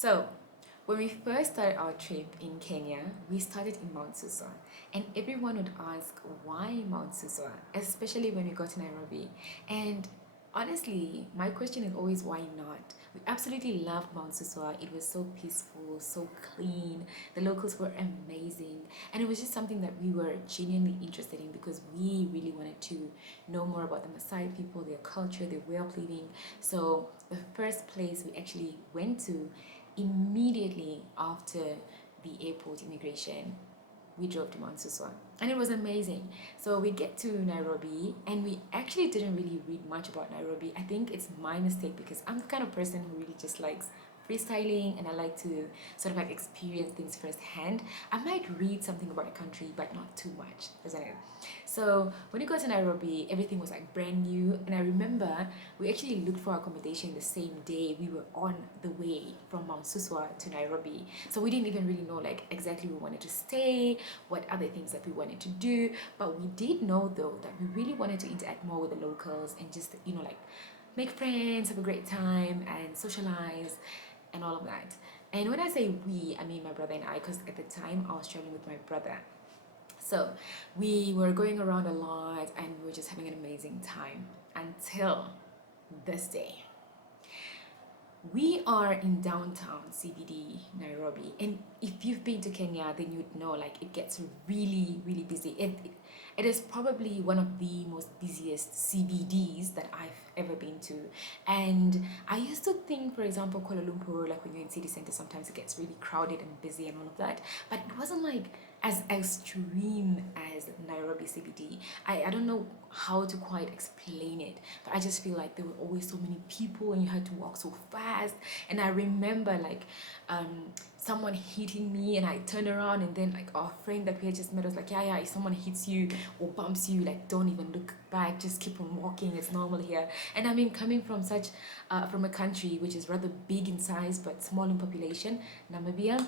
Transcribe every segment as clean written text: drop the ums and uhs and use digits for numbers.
So, when we first started our trip in Kenya, we started in Mount Suswa. And everyone would ask, why Mount Suswa? Especially when we got to Nairobi. And honestly, my question is always, why not? We absolutely loved Mount Suswa. It was so peaceful, so clean. The locals were amazing. And it was just something that we were genuinely interested in because we really wanted to know more about the Maasai people, their culture, their way of living. So the first place we actually went to immediately after the airport immigration, we drove to Mount Suswa and it was amazing. So we get to Nairobi and we actually didn't really read much about Nairobi. I think it's my mistake because I'm the kind of person who really just likes freestyling and I like to sort of like experience things firsthand. I might read something about a country but not too much, isn't it? So when we got to Nairobi, everything was like brand new, and I remember we actually looked for accommodation the same day we were on the way from Mount Suswa to Nairobi. So we didn't even really know like exactly where we wanted to stay, what other things that we wanted to do, but we did know though that we really wanted to interact more with the locals and just like make friends, have a great time, and socialize and all of that. And when I say we, I mean my brother and I, because at the time I was traveling with my brother. So we were going around a lot and we were just having an amazing time until this day. We are in downtown CBD, Nairobi, and if you've been to Kenya, then you'd know like it gets really, really busy. It is probably one of the most busiest CBDs that I've ever been to. And I used to think, for example, Kuala Lumpur, like when you're in city center, sometimes it gets really crowded and busy and all of that. But it wasn't like as extreme as Nairobi CBD. I don't know how to quite explain it, but I just feel like there were always so many people and you had to walk so fast. And I remember like someone hitting me and I turned around and then like our friend that we had just met was like, yeah, if someone hits you or bumps you, like don't even look back, just keep on walking, it's normal here. And I mean, coming from such from a country which is rather big in size but small in population, Namibia,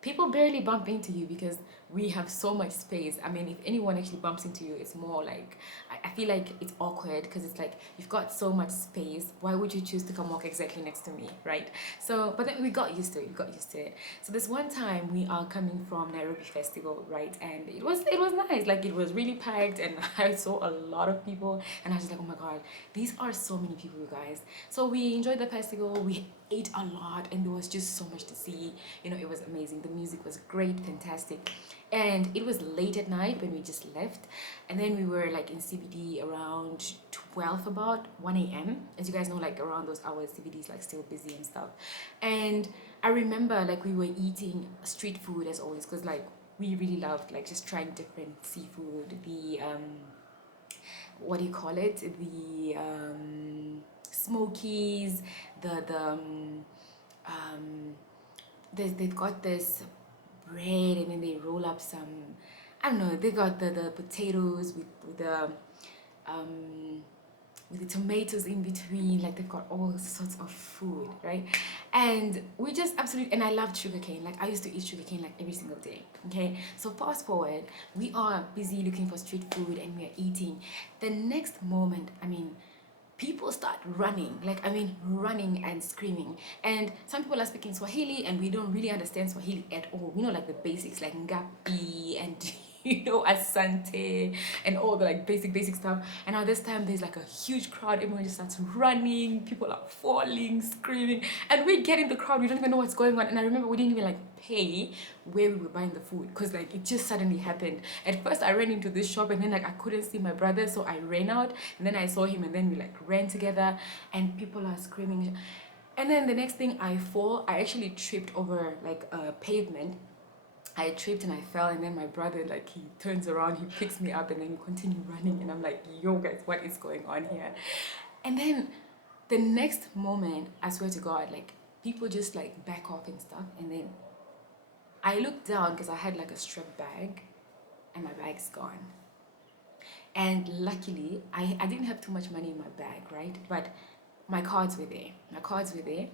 people barely bump into you because we have so much space. I mean, if anyone actually bumps into you, it's more like I feel like it's awkward because it's like you've got so much space. Why would you choose to come walk exactly next to me, right? So, but then we got used to it. We got used to it. So this one time we are coming from Nairobi Festival, right? And it was nice. Like it was really packed, and I saw a lot of people, and I was just like, oh my god, these are so many people, you guys. So we enjoyed the festival. We ate a lot, and there was just so much to see. It was amazing. The music was great, fantastic. And it was late at night when we just left, and then we were like in CBD around 12, about 1 a.m. As you guys know, like around those hours CBD is like still busy and stuff. And I remember like we were eating street food as always, because like we really loved like just trying different seafood, the what do you call it, the smokies, um they've got this bread, and then they roll up some, I don't know, they got the potatoes um with the tomatoes in between. Like they've got all sorts of food, right? And we just absolutely, and I loved sugarcane. Like I used to eat sugarcane like every single day. Okay, so fast forward, we are busy looking for street food and we are eating. The next moment, I mean, people start running, like I mean running and screaming. And some people are speaking Swahili and we don't really understand Swahili at all. Like the basics like ngapi and asante and all the like basic stuff. And now this time there's like a huge crowd, everyone just starts running, people are falling, screaming, and we get in the crowd, we don't even know what's going on. And I remember we didn't even like pay where we were buying the food because like it just suddenly happened. At first I ran into this shop and then like I couldn't see my brother, so I ran out, and then I saw him, and then we like ran together, and people are screaming. And then the next thing, I actually tripped over like a pavement. I tripped and I fell, and then my brother, like, he turns around, he picks me up, and then we continue running. And I'm like, yo, guys, what is going on here? And then the next moment, I swear to God, like, people just like back off and stuff. And then I looked down because I had like a strap bag, and my bag's gone. And luckily, I didn't have too much money in my bag, right? But my cards were there. My cards were there.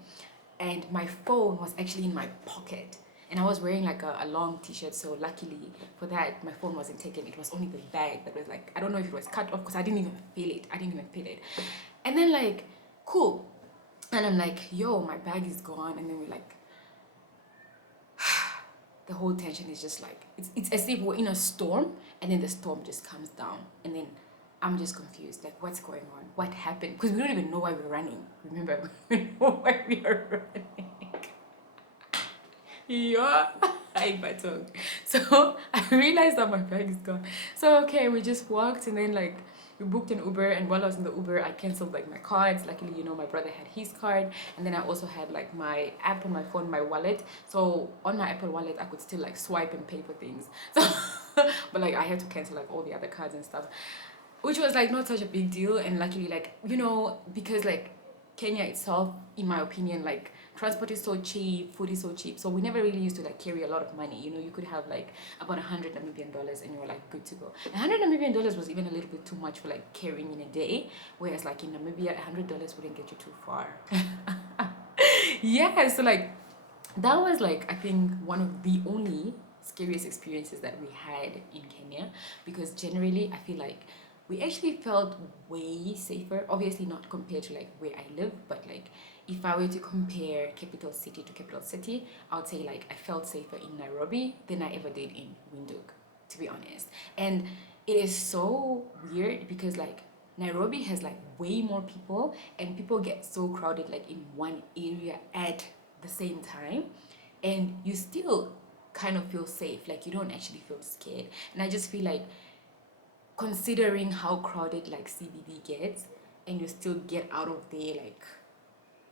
And my phone was actually in my pocket. And I was wearing like a long t-shirt, so luckily for that, my phone wasn't taken. It was only the bag that was like, I don't know if it was cut off because I didn't even feel it. And then like, cool. And I'm like, yo, my bag is gone. And then we're like, the whole tension is just like, it's as if we're in a storm and then the storm just comes down. And then I'm just confused, like, what's going on? What happened? Because we don't even know why we're running. Remember, we don't know why we are running. Yeah, I battled. So I realized that my bag is gone. So okay, we just walked and then like we booked an Uber, and while I was in the Uber I canceled like my cards. Luckily, you know, my brother had his card, and then I also had like my app on my phone, my wallet. So on my Apple wallet I could still like swipe and pay for things. So but like I had to cancel like all the other cards and stuff, which was like not such a big deal. And luckily, like, you know, because like Kenya itself, in my opinion, like transport is so cheap, food is so cheap, so we never really used to like carry a lot of money. You know, you could have like about 100 Namibian dollars and you're like good to go. 100 Namibian dollars was even a little bit too much for like carrying in a day, whereas like in Namibia, $100 wouldn't get you too far. Yeah, so like that was like, I think, one of the only scariest experiences that we had in Kenya, because generally I feel like we actually felt way safer, obviously not compared to like where I live, but like if I were to compare capital city to capital city, I would say like I felt safer in Nairobi than I ever did in Windhoek, to be honest. And it is so weird because like Nairobi has like way more people, and people get so crowded like in one area at the same time, and you still kind of feel safe, like you don't actually feel scared. And I just feel like, considering how crowded like CBD gets, and you still get out of there like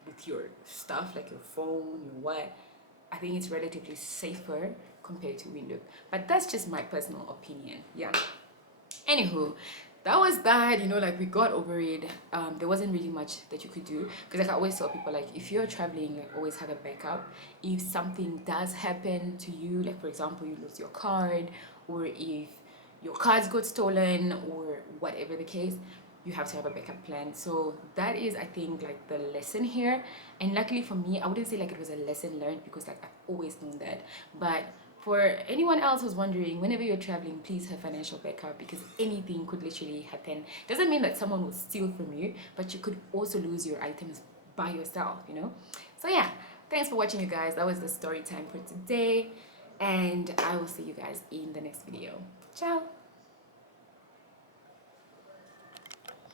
with your stuff, like your phone, your what, I think it's relatively safer compared to Windhoek. But that's just my personal opinion. Yeah. Anywho, that was that. You know, like we got over it. There wasn't really much that you could do, because like I always tell people, like if you're traveling, like always have a backup. If something does happen to you, like for example you lose your card, or if your cards got stolen, or whatever the case, you have to have a backup plan. So that is, I think, like the lesson here. And luckily for me, I wouldn't say like it was a lesson learned, because like I've always known that. But for anyone else who's wondering, whenever you're traveling, please have financial backup, because anything could literally happen. Doesn't mean that someone will steal from you, but you could also lose your items by yourself, you know? So yeah, thanks for watching, you guys. That was the story time for today, and I will see you guys in the next video. Ciao.